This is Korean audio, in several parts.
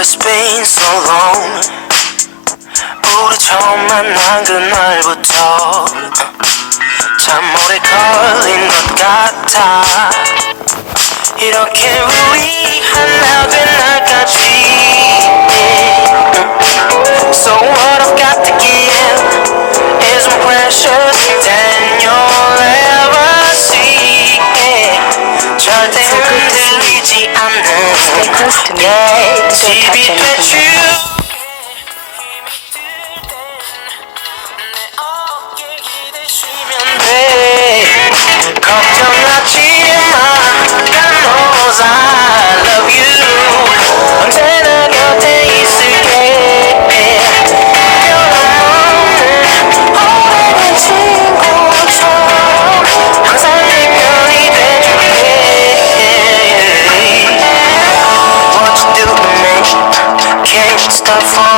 It's been so long. 우리 처음 만난 그날부터 참 오래 걸린 것 같아. 이렇게 to me. Don't touch. can't stop.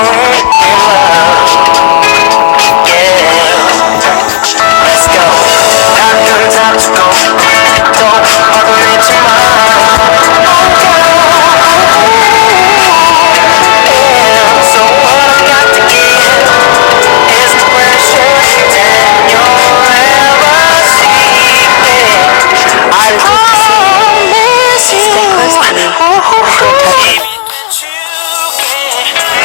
it.